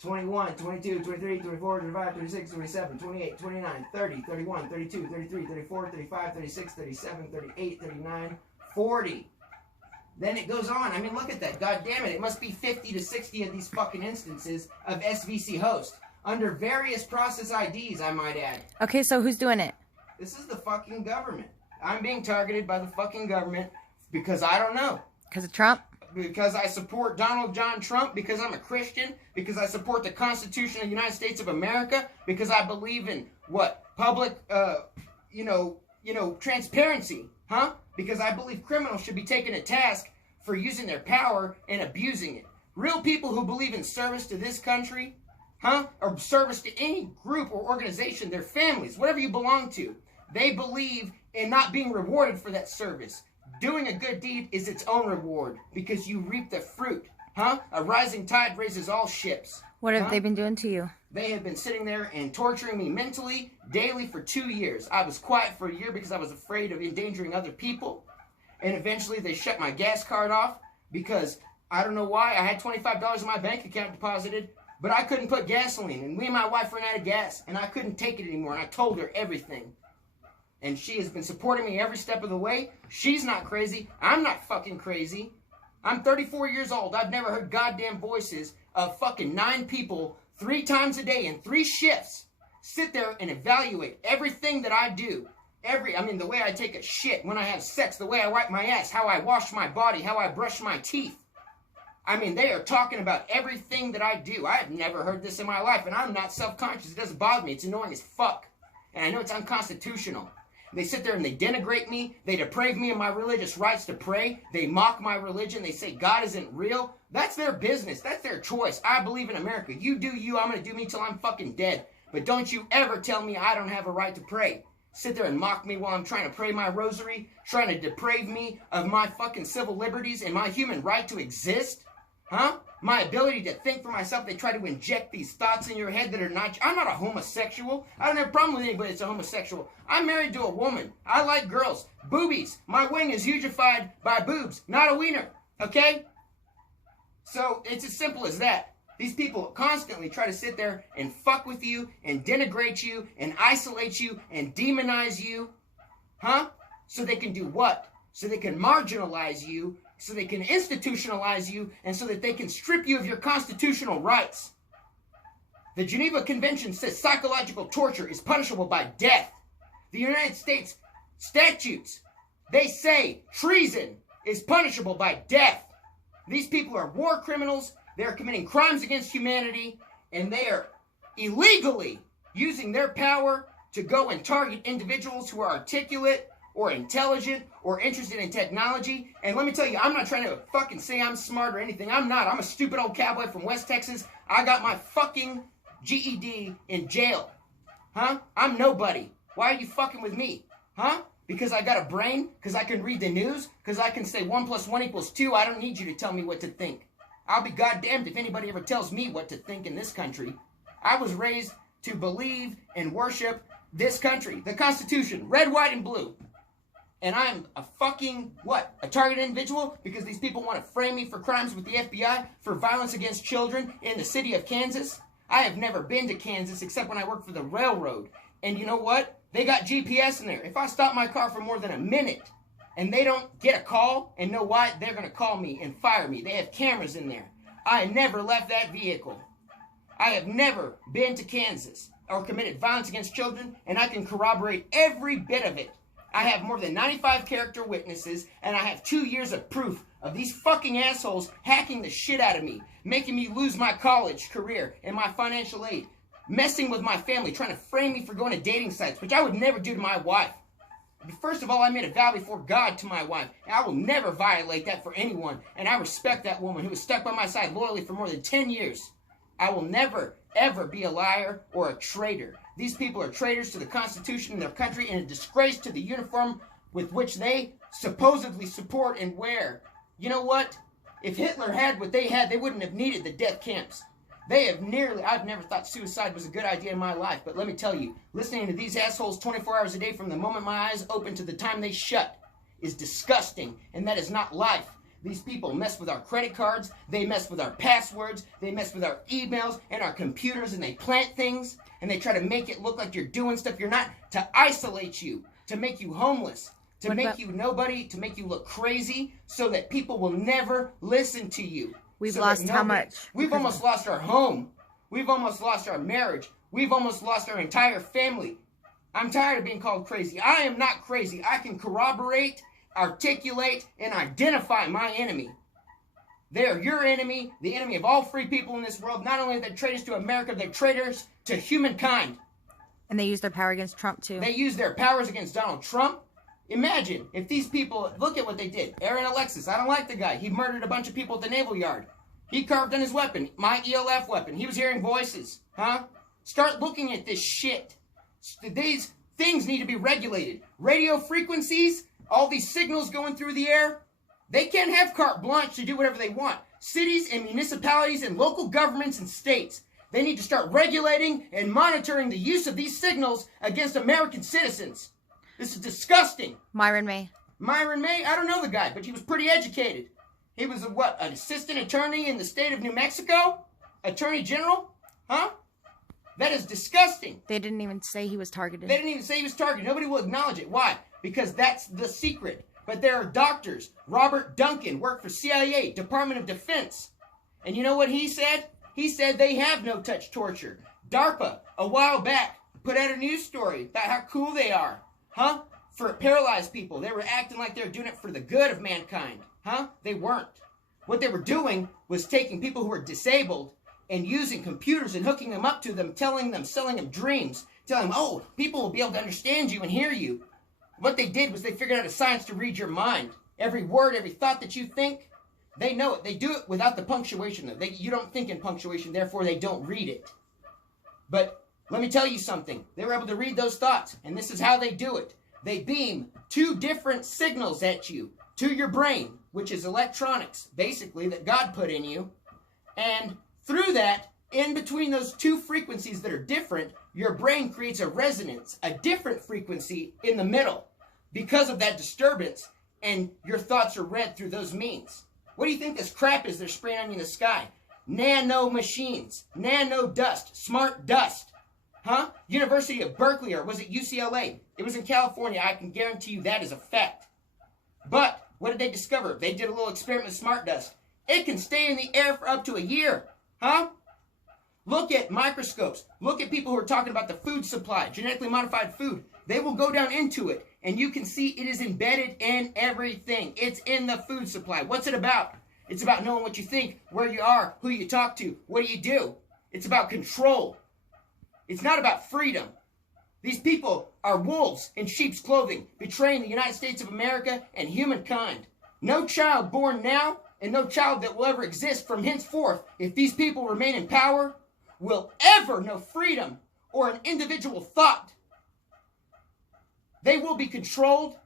21, 22, 23, 24, 25, 26, 27, 28, 29, 30, 31, 32, 33, 34, 35, 36, 37, 38, 39, 40. Then it goes on. I mean, look at that. God damn it. It must be 50 to 60 of these fucking instances of SVC host. Under various process IDs, I might add. Okay, so who's doing it? This is the fucking government. I'm being targeted by the fucking government because I don't know. Because of Trump? Because I support Donald John Trump, because I'm a Christian, because I support the Constitution of the United States of America, because I believe in what? Public, transparency, huh? Because I believe criminals should be taken to task for using their power and abusing it. Real people who believe in service to this country, huh? Or service to any group or organization, their families, whatever you belong to, they believe in not being rewarded for that service. Doing a good deed is its own reward because you reap the fruit, huh? A rising tide raises all ships. What have they been doing to you? They have been sitting there and torturing me mentally, daily for 2 years. I was quiet for a year because I was afraid of endangering other people. And eventually they shut my gas card off because I don't know why. I had $25 in my bank account deposited, but I couldn't put gasoline. And me and my wife ran out of gas, and I couldn't take it anymore. And I told her everything. And she has been supporting me every step of the way. She's not crazy. I'm not fucking crazy. I'm 34 years old. I've never heard goddamn voices of fucking 9 people 3 times a day in 3 shifts sit there and evaluate everything that I do. The way I take a shit, when I have sex, the way I wipe my ass, how I wash my body, how I brush my teeth. They are talking about everything that I do. I have never heard this in my life, and I'm not self-conscious. It doesn't bother me. It's annoying as fuck. And I know it's unconstitutional. They sit there and they denigrate me. They deprave me of my religious rights to pray. They mock my religion. They say God isn't real. That's their business. That's their choice. I believe in America. You do you. I'm going to do me till I'm fucking dead. But don't you ever tell me I don't have a right to pray. Sit there and mock me while I'm trying to pray my rosary, trying to deprave me of my fucking civil liberties and my human right to exist. Huh? My ability to think for myself. They try to inject these thoughts in your head that are not... I'm not a homosexual. I don't have a problem with anybody that's a homosexual. I'm married to a woman. I like girls. Boobies. My wing is hugified by boobs, not a wiener. Okay? So, it's as simple as that. These people constantly try to sit there and fuck with you and denigrate you and isolate you and demonize you. Huh? So they can do what? So they can marginalize you, so they can institutionalize you, and so that they can strip you of your constitutional rights. The Geneva Convention says psychological torture is punishable by death. The United States statutes, they say treason is punishable by death. These people are war criminals. They are committing crimes against humanity, and they are illegally using their power to go and target individuals who are articulate or intelligent or interested in technology. And let me tell you, I'm not trying to fucking say I'm smart or anything. I'm not. I'm a stupid old cowboy from West Texas. I got my fucking GED in jail. Huh? I'm nobody. Why are you fucking with me? Huh? Because I got a brain? Because I can read the news? Because I can say 1 + 1 = 2? I don't need you to tell me what to think. I'll be goddamned if anybody ever tells me what to think in this country. I was raised to believe and worship this country. The Constitution. Red, white, and blue. And I'm a fucking, what? A targeted individual? Because these people want to frame me for crimes with the FBI, for violence against children in the city of Kansas? I have never been to Kansas except when I worked for the railroad. And you know what? They got GPS in there. If I stop my car for more than a minute and they don't get a call and know why, they're going to call me and fire me. They have cameras in there. I never left that vehicle. I have never been to Kansas or committed violence against children, and I can corroborate every bit of it. I have more than 95 character witnesses, and I have 2 years of proof of these fucking assholes hacking the shit out of me, making me lose my college career and my financial aid, messing with my family, trying to frame me for going to dating sites, which I would never do to my wife. First of all, I made a vow before God to my wife, and I will never violate that for anyone, and I respect that woman who has stuck by my side loyally for more than 10 years. I will never, ever be a liar or a traitor. These people are traitors to the Constitution and their country and a disgrace to the uniform with which they supposedly support and wear. You know what? If Hitler had what they had, they wouldn't have needed the death camps. I've never thought suicide was a good idea in my life, but let me tell you, listening to these assholes 24 hours a day from the moment my eyes open to the time they shut is disgusting, and that is not life. These people mess with our credit cards, they mess with our passwords, they mess with our emails and our computers, and they plant things, and they try to make it look like you're doing stuff you're not, to isolate you, to make you homeless, to make you nobody, to make you look crazy, so that people will never listen to you. We've lost how much? We've almost lost our home. We've almost lost our marriage. We've almost lost our entire family. I'm tired of being called crazy. I am not crazy. I can corroborate, articulate, and identify my enemy. They are your enemy, the enemy of all free people in this world. Not only are they traitors to America, they're traitors to humankind. And they use their power against Trump, too. They use their powers against Donald Trump. Imagine if these people, look at what they did. Aaron Alexis, I don't like the guy. He murdered a bunch of people at the Naval Yard. He carved on his weapon, my ELF weapon. He was hearing voices, huh? Start looking at this shit. These things need to be regulated. Radio frequencies, all these signals going through the air, they can't have carte blanche to do whatever they want. Cities and municipalities and local governments and states, they need to start regulating and monitoring the use of these signals against American citizens. This is disgusting. Myron May. Myron May? I don't know the guy, but he was pretty educated. He was an assistant attorney in the state of New Mexico? Attorney General? Huh? That is disgusting. They didn't even say he was targeted. They didn't even say he was targeted. Nobody will acknowledge it. Why? Because that's the secret. But there are doctors. Robert Duncan worked for CIA, Department of Defense. And you know what he said? He said they have no-touch torture. DARPA, a while back, put out a news story about how cool they are. Huh? For paralyzed people. They were acting like they were doing it for the good of mankind. Huh? They weren't. What they were doing was taking people who were disabled and using computers and hooking them up to them, telling them, selling them dreams, telling them, oh, people will be able to understand you and hear you. What they did was they figured out a science to read your mind. Every word, every thought that you think, they know it. They do it without the punctuation, though. You don't think in punctuation, therefore they don't read it. But let me tell you something. They were able to read those thoughts, and this is how they do it. They beam two different signals at you, to your brain, which is electronics, basically, that God put in you, and through that, in between those two frequencies that are different, your brain creates a resonance, a different frequency in the middle because of that disturbance, and your thoughts are read through those means. What do you think this crap is they're spraying on you in the sky? Nano machines, nano dust, smart dust. Huh? University of Berkeley, or was it UCLA? It was in California. I can guarantee you that is a fact. But what did they discover? They did a little experiment with smart dust. It can stay in the air for up to a year. Huh? Look at microscopes. Look at people who are talking about the food supply, genetically modified food. They will go down into it, and you can see it is embedded in everything. It's in the food supply. What's it about? It's about knowing what you think, where you are, who you talk to, what do you do. It's about control. It's not about freedom. These people are wolves in sheep's clothing, betraying the United States of America and humankind. No child born now, and no child that will ever exist from henceforth, if these people remain in power, will ever know freedom or an individual thought. They will be controlled.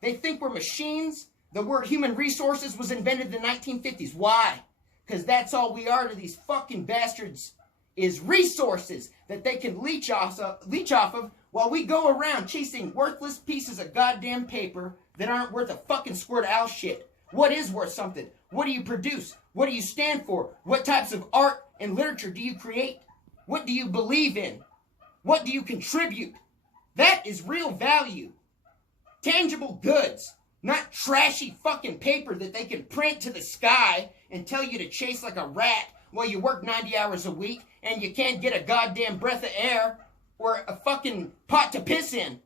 They think we're machines. The word human resources was invented in the 1950s. Why? Because that's all we are to these fucking bastards, is resources that they can leech off of while we go around chasing worthless pieces of goddamn paper that aren't worth a fucking squirt of owl shit. What is worth something? What do you produce? What do you stand for? What types of art and literature do you create? What do you believe in? What do you contribute? That is real value. Tangible goods, not trashy fucking paper that they can print to the sky and tell you to chase like a rat while you work 90 hours a week and you can't get a goddamn breath of air or a fucking pot to piss in.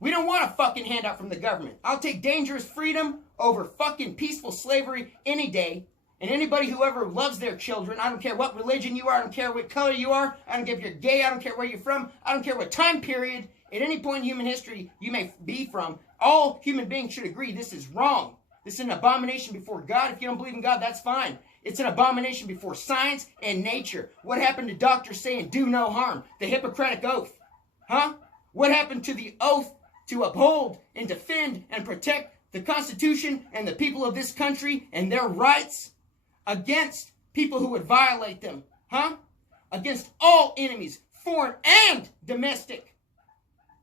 We don't want a fucking handout from the government. I'll take dangerous freedom over fucking peaceful slavery any day. And anybody who ever loves their children, I don't care what religion you are, I don't care what color you are, I don't care if you're gay, I don't care where you're from, I don't care what time period, at any point in human history you may be from, all human beings should agree this is wrong. This is an abomination before God. If you don't believe in God, that's fine. It's an abomination before science and nature. What happened to doctors saying do no harm? The Hippocratic Oath. Huh? What happened to the oath to uphold and defend and protect the Constitution and the people of this country and their rights against people who would violate them? Huh? Against all enemies, foreign and domestic.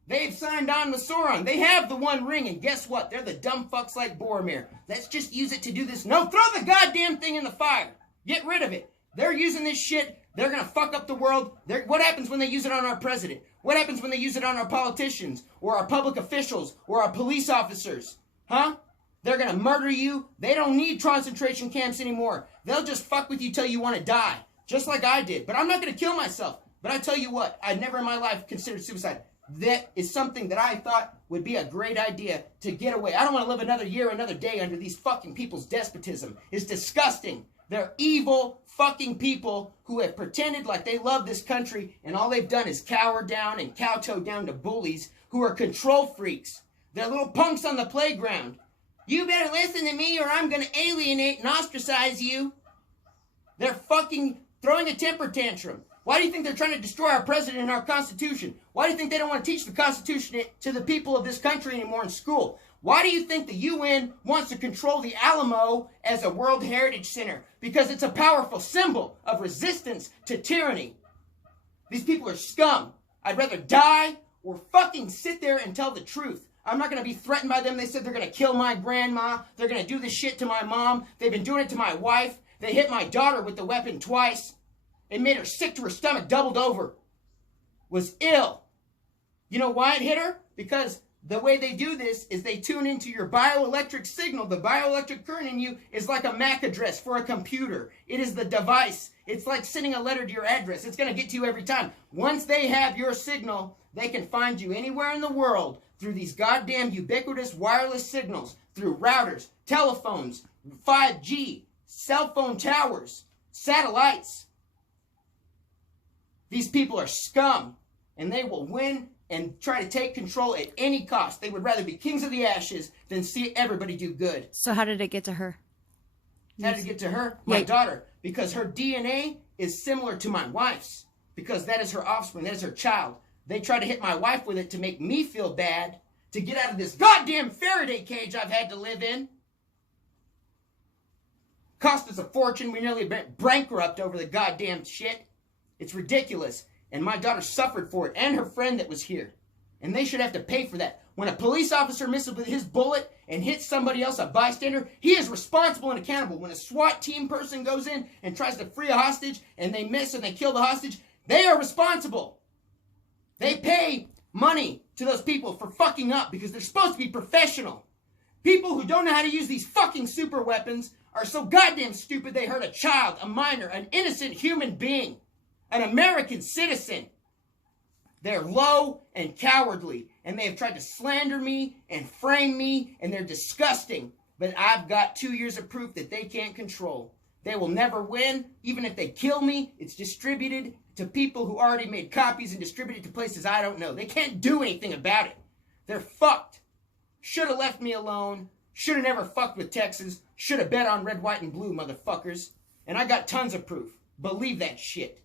They've signed on with Sauron. They have the One Ring, and guess what? They're the dumb fucks like Boromir. Let's just use it to do this. No, throw the goddamn thing in the fire. Get rid of it. They're using this shit. They're going to fuck up the world. What happens when they use it on our president? What happens when they use it on our politicians or our public officials or our police officers? Huh? They're going to murder you. They don't need concentration camps anymore. They'll just fuck with you till you want to die, just like I did. But I'm not going to kill myself. But I tell you what, I'd never in my life considered suicide. That is something that I thought would be a great idea to get away. I don't want to live another year, another day under these fucking people's despotism. It's disgusting. They're evil fucking people who have pretended like they love this country, and all they've done is cower down and kowtow down to bullies who are control freaks. They're little punks on the playground. You better listen to me or I'm going to alienate and ostracize you. They're fucking throwing a temper tantrum. Why do you think they're trying to destroy our president and our Constitution? Why do you think they don't want to teach the Constitution to the people of this country anymore in school? Why do you think the UN wants to control the Alamo as a World Heritage Center? Because it's a powerful symbol of resistance to tyranny. These people are scum. I'd rather die or fucking sit there and tell the truth. I'm not going to be threatened by them. They said they're going to kill my grandma. They're going to do this shit to my mom. They've been doing it to my wife. They hit my daughter with the weapon twice. It made her sick to her stomach, doubled over. Was ill. You know why it hit her? Because the way they do this is they tune into your bioelectric signal. The bioelectric current in you is like a MAC address for a computer. It is the device. It's like sending a letter to your address. It's going to get to you every time. Once they have your signal, they can find you anywhere in the world through these goddamn ubiquitous wireless signals, through routers, telephones, 5G, cell phone towers, satellites. These people are scum, and they will win and try to take control at any cost. They would rather be kings of the ashes than see everybody do good. So how did it get to her? How did it get to her? My daughter. Because her DNA is similar to my wife's. Because that is her offspring. That is her child. They try to hit my wife with it to make me feel bad, to get out of this goddamn Faraday cage I've had to live in. Cost us a fortune. We nearly went bankrupt over the goddamn shit. It's ridiculous. And my daughter suffered for it, and her friend that was here. And they should have to pay for that. When a police officer misses with his bullet and hits somebody else, a bystander, he is responsible and accountable. When a SWAT team person goes in and tries to free a hostage, and they miss and they kill the hostage, they are responsible. They pay money to those people for fucking up because they're supposed to be professional. People who don't know how to use these fucking super weapons are so goddamn stupid they hurt a child, a minor, an innocent human being. An American citizen. They're low and cowardly, and they have tried to slander me and frame me, and they're disgusting. But I've got 2 years of proof that they can't control. They will never win. Even if they kill me, it's distributed to people who already made copies and distributed to places I don't know. They can't do anything about it. They're fucked. Should have left me alone. Should have never fucked with Texas. Should have bet on red, white, and blue, motherfuckers. And I got tons of proof. Believe that shit.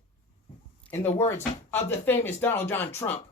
In the words of the famous Donald John Trump.